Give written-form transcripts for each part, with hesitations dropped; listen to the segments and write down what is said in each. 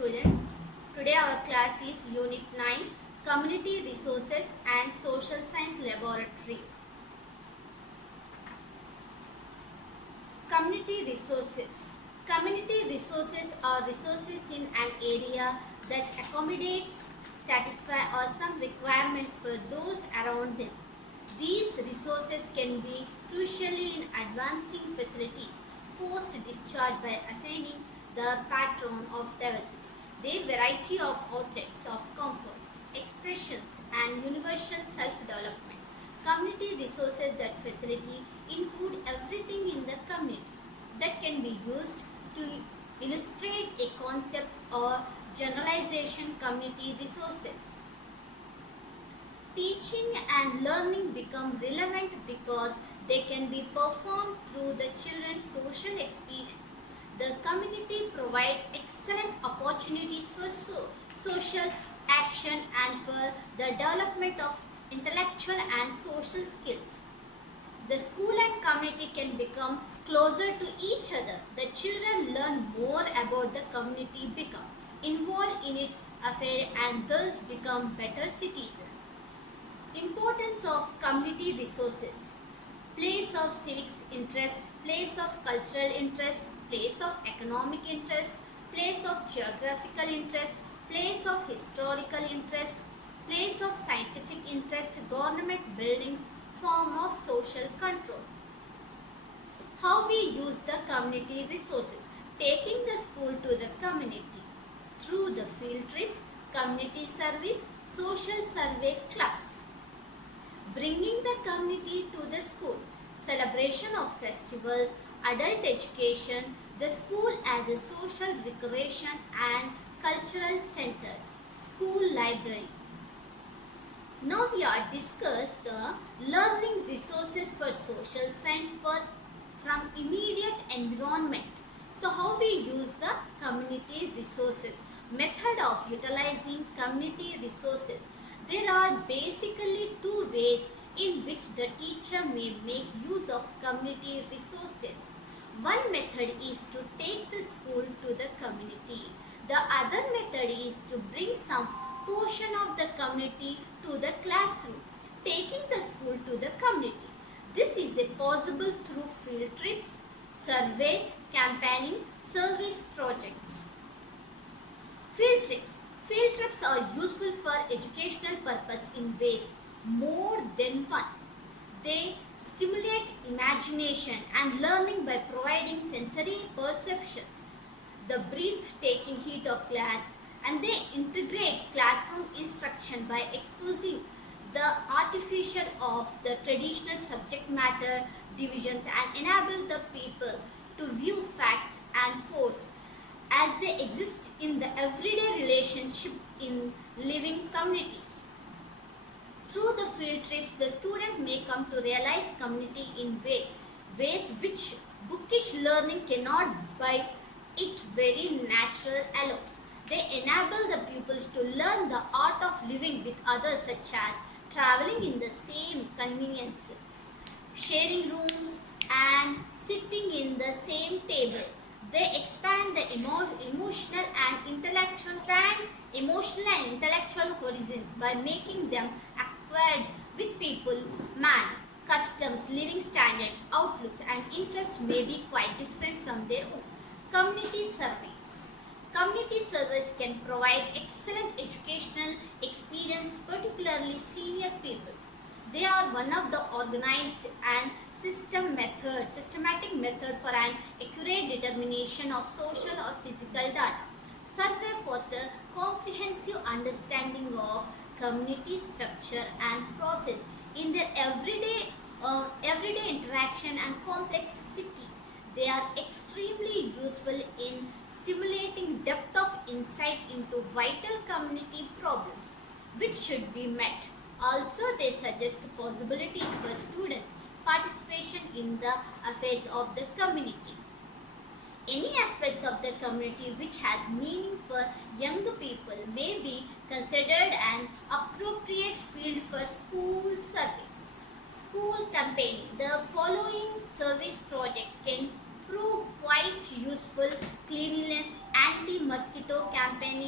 students. Today our class is Unit 9 Community Resources and Social Science Laboratory. Community resources. Community resources are resources in an area that accommodates, satisfy or some requirements for those around them. These resources can be crucially in advancing facilities post-discharge by assigning the patron of diversity. Their variety of outlets of comfort, expressions and universal self-development. Community resources that facility include everything in the community that can be used to illustrate a concept or generalization. Community resources. Teaching and learning become relevant because they can be performed through the children's social experience. The community provides excellent opportunities for social action and for the development of intellectual and social skills. The school and community can become closer to each other. The children learn more about the community, become involved in its affair and thus become better citizens. Importance of community resources. Place of civics interest, place of cultural interest, place of economic interest, place of geographical interest, place of historical interest, place of scientific interest, government buildings, form of social control. How we use the community resources. Taking the school to the community through the field trips, community service, social survey clubs. Bringing the community to the school, celebration of festivals, adult education, the school as a social recreation and cultural center, school library. Now we are discuss the learning resources for social science from immediate environment. So how we use the community resources. Method of utilizing community resources. There are basically two ways in which the teacher may make use of community resources. One method is to take the school to the community. The other method is to bring some portion of the community to the classroom, taking the school to the community. This is possible through field trips, survey, campaigning, service projects. Field trips. Field trips are useful for educational purpose in ways more than one. They stimulate imagination and learning by providing sensory perception, the breathtaking heat of class, and they integrate classroom instruction by exposing the artificial of the traditional subject matter divisions and enable the people to view facts and force as they exist in the everyday relationship in living communities. Through the field trips, the student may come to realize community in ways which bookish learning cannot by it very natural allows. They enable the pupils to learn the art of living with others, such as traveling in the same convenience, sharing rooms and sitting in the same table. They expand the emotional and intellectual horizons by making them acquainted with people, man, customs, living standards, outlooks and interests may be quite different from their own. Community surveys. Community surveys can provide excellent educational experience, particularly senior people. They are one of the organized and systematic method for an accurate determination of social or physical data. Survey fosters comprehensive understanding of community structure and process in their everyday interaction and complexity. They are extremely useful in stimulating depth of insight into vital community problems which should be met. Also, they suggest possibilities for students' participation in the affairs of the community. Any aspects of the community which has meaning for young people may be considered an appropriate field for school survey. School campaigning. The following service projects can prove quite useful: cleanliness, anti-mosquito campaign,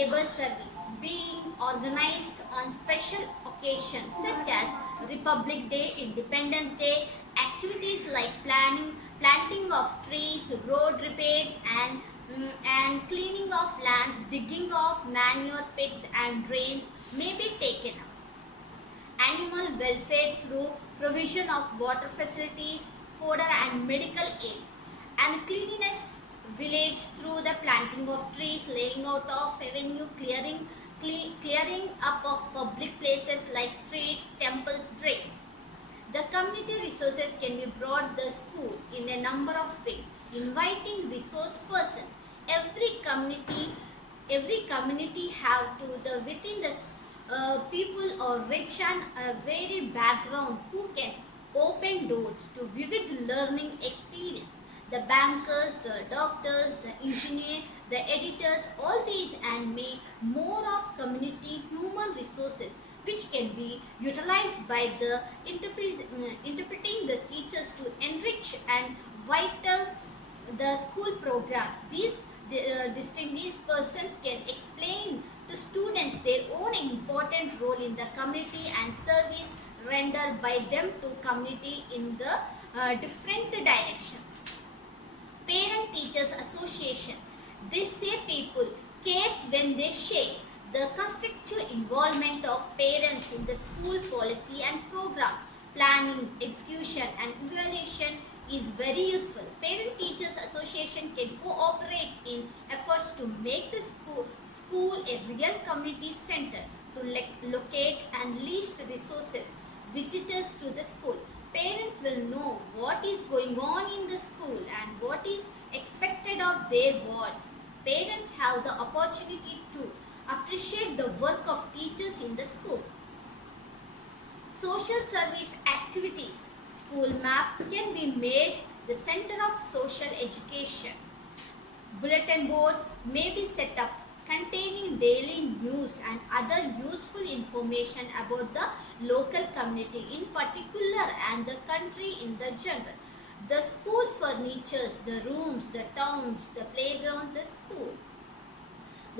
labor service being organized on special occasions such as Republic Day, Independence Day, activities like planting of trees, road repairs and cleaning of lands, digging of manure pits and drains may be taken up. Animal welfare through provision of water facilities, fodder and medical aid, and cleanliness village through the planting of trees, laying out of avenue, clearing up of public places like streets, temples, drains. The community resources can be brought the school in a number of ways, inviting resource persons. Every community, every community have to the within the people or rich and varied background who can open doors to vivid learning experience. The bankers, the doctors, the engineer, the editors, all these and make more of community human resources which can be utilized by the interpreting the teachers to enrich and vital the school programs. These distinguished persons can explain to students their own important role in the community and service rendered by them to community in the different directions. Parent Teachers Association. They say people cares when they share. The constructive involvement of parents in the school policy and program, planning, execution and evaluation is very useful. Parent Teachers Association can cooperate in efforts to make the school a real community center to locate and least resources visitors to the school. Parents will know what is going on in the school and what is expected of their wards. Parents have the opportunity to appreciate the work of teachers in the school. Social service activities. School map can be made the center of social education. Bulletin boards may be set up containing daily news and other useful information about the local community in particular and the country in the general. The school furnitures, the rooms, the towns, the playground, the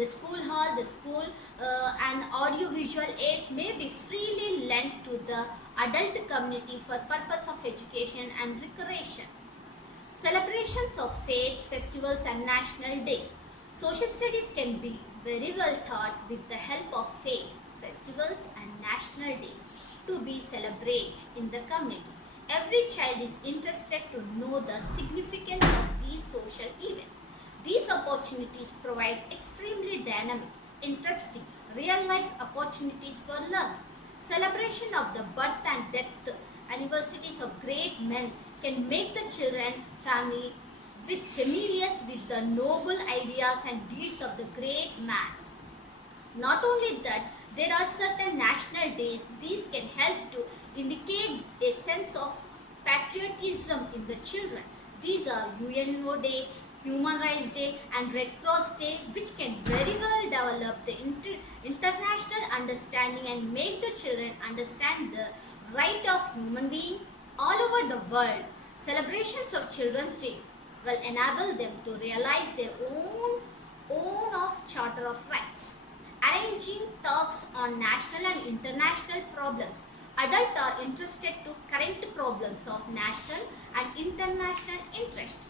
school hall, the school and audiovisual aids may be freely lent to the adult community for purpose of education and recreation. Celebrations of fairs, festivals and national days. Social studies can be very well taught with the help of fair, festivals and national days to be celebrated in the community. Every child is interested to know the significance of these social events. These opportunities provide extremely dynamic, interesting, real-life opportunities for learning. Celebration of the birth and death anniversaries of great men can make the children family with familiar with the noble ideas and deeds of the great man. Not only that, there are certain national days. These can help to indicate a sense of patriotism in the children. These are UNO Day, Human Rights Day and Red Cross Day, which can very well develop the international understanding and make the children understand the right of human being all over the world. Celebrations of Children's Day will enable them to realize their own of Charter of Rights. Arranging talks on national and international problems. Adults are interested to current problems of national and international interest.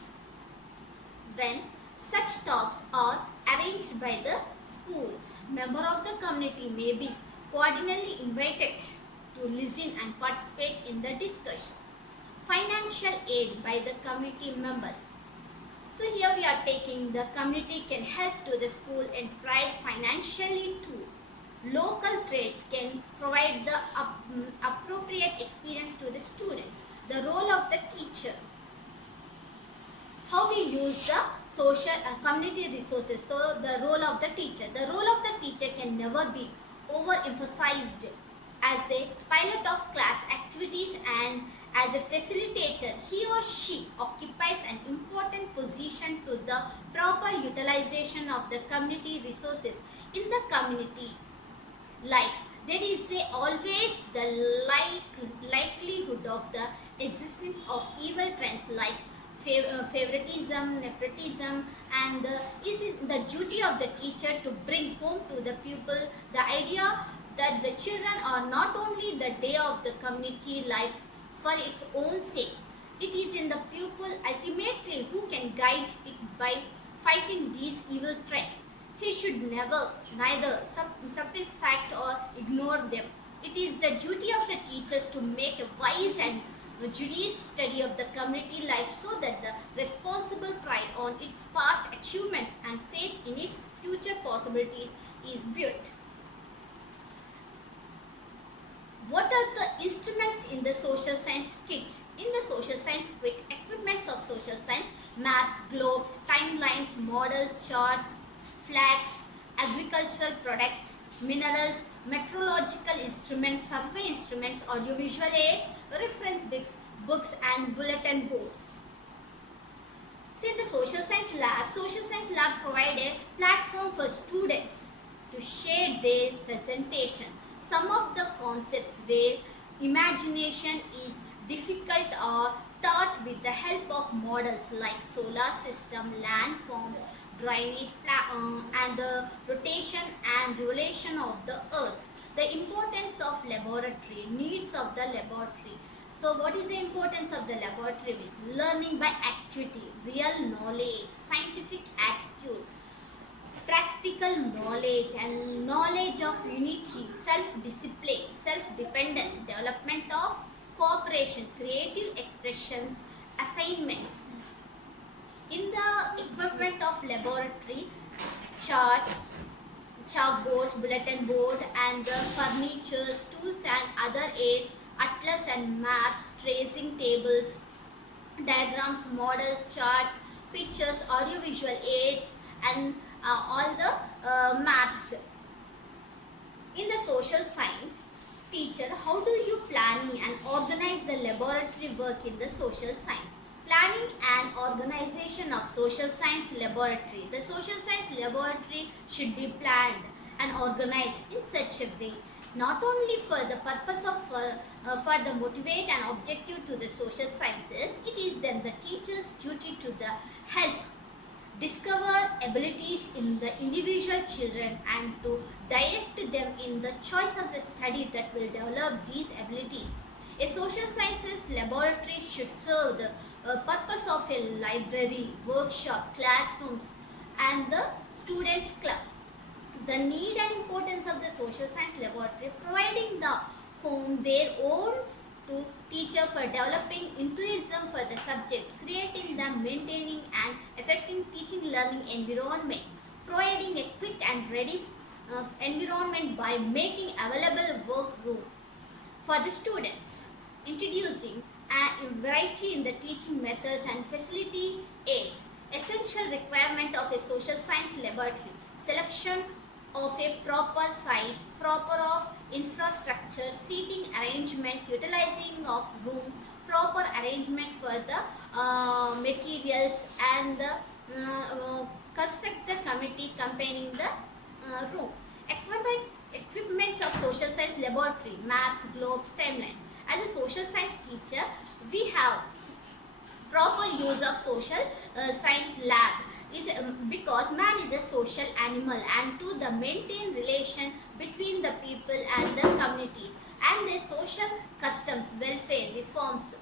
When such talks are arranged by the schools, members of the community may be cordially invited to listen and participate in the discussion. Financial aid by the community members. So here we are taking the community can help to the school enterprise financially too. Local trades can provide the appropriate experience to the students. The role of the teacher. How we use the social community resources. So the role of the teacher. The role of the teacher can never be overemphasized. As a pilot of class activities and as a facilitator, he or she occupies an important position to the proper utilization of the community resources in the community life. There is always the likelihood of the existence of evil trends like favoritism, nepotism, and is it the duty of the teacher to bring home to the pupil the idea that the children are not only the day of the community life for its own sake. It is in the pupil ultimately who can guide it by fighting these evil trends. He should never neither suppress fact or ignore them. It is the duty of the teachers to make a wise and judicious study of the community life so that the responsible pride on its past achievements and faith in its future possibilities is built. What are the instruments in the social science kit? In the social science kit, equipments of social science, maps, globes, timelines, models, charts, flags, agricultural products, minerals, meteorological instruments, survey instruments, audiovisual aids, reference books and bulletin boards. So in the social science lab provide a platform for students to share their presentation. Some of the concepts where imagination is difficult are taught with the help of models like solar system, landforms, drainage, and the rotation and revolution of the earth. The importance of laboratory, needs of the laboratory. So what is the importance of the laboratory? Learning by activity, real knowledge, scientific attitude, practical knowledge and knowledge of unity, self-discipline, self-dependence, development of cooperation, creative expressions, assignments. In the equipment of laboratory, charts, chalkboards, bulletin board and the furnitures, tools and other aids, atlas and maps, tracing tables, diagrams, models, charts, pictures, audiovisual aids and all the maps. In the social science, teacher, how do you planning and organize the laboratory work in the social science? Planning and organization of social science laboratory. The social science laboratory should be planned and organized in such a way not only for the purpose of for the motivate and objective to the social sciences. It is then the teacher's duty to the help discover abilities in the individual children and to direct them in the choice of the study that will develop these abilities. A social sciences laboratory should serve the purpose of a library, workshop, classrooms and the students club. The need and importance of the social science laboratory, providing the home their own to teacher for developing enthusiasm for the subject, creating the maintaining and affecting teaching learning environment, providing a quick and ready environment by making available work room for the students, introducing a variety in the teaching methods and facility aids. Essential requirement of a social science laboratory, selection of a proper site, proper of infrastructure, seating arrangements, utilizing of room, proper arrangement for the materials and the construct the committee containing the room. Equipments of social science laboratory, maps, globes, timeline. As a social science teacher, we have proper use of social science lab is because man is a social animal and to the maintain relation between the people and the communities and their social customs, welfare, reforms.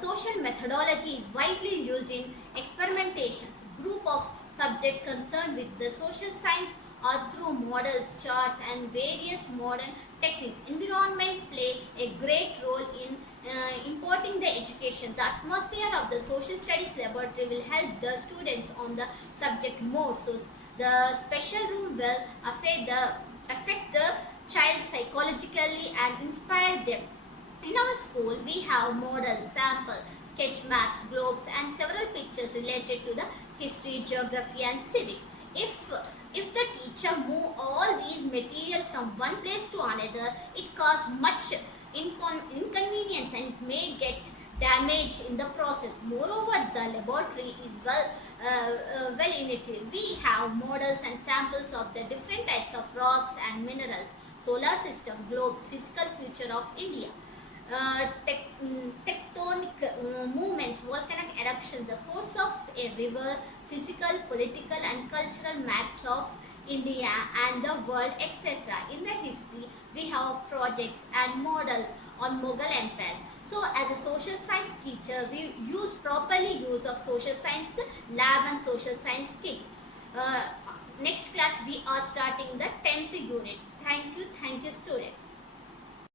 Social methodology is widely used in experimentations. Group of subjects concerned with the social science or through models, charts and various modern techniques. Environment play a great role in importing the education. The atmosphere of the social studies laboratory will help the students on the subject more. So the special room will affect the child psychologically and inspire them. In our school, we have models, samples, sketch maps, globes and several pictures related to the history, geography and civics. If the teacher move all these material from one place to another, it causes much inconvenience and may get damaged in the process. Moreover, the laboratory is well in it. We have models and samples of the different types of rocks and minerals, solar system, globes, physical future of India. tectonic movements, volcanic eruptions, the course of a river, physical, political, and cultural maps of India and the world, etc. In the history, we have projects and models on Mughal empire. So, as a social science teacher, we use properly use of social science lab and social science kit. Uh, Next class, we are starting the 10th unit. Thank you, students.